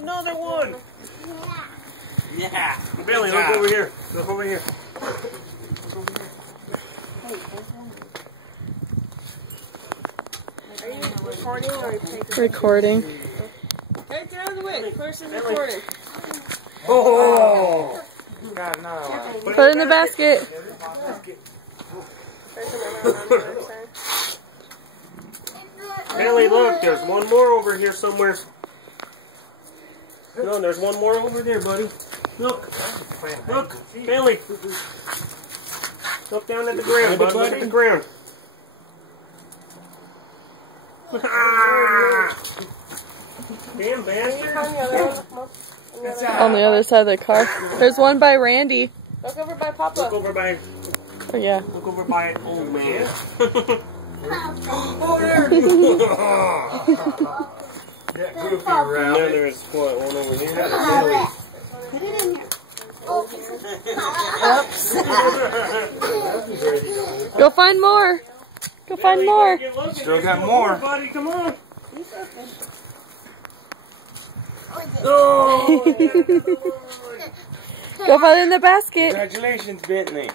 another one. Yeah. Billy, look over here. Look over here. Are you recording or are you taking? Recording. Hey, get out of the way. Person recording. Oh! Got another one. Put it in the basket. Billy, look, there's one more over here somewhere. No, there's one more over there, buddy. Look. Look, Billy. Look down at the ground, buddy. Look at the ground. Damn, bastard. On the other side of the car. There's one by Randy. Look over by Papa. Look over by... Oh, yeah. Look over by old man. Oh, there! That goofy around. Now there's what, one over here? Put it in here. Oops. Go find more. Go find more. Still got more. Buddy, come on. Go find it in the basket. Congratulations, Bentley.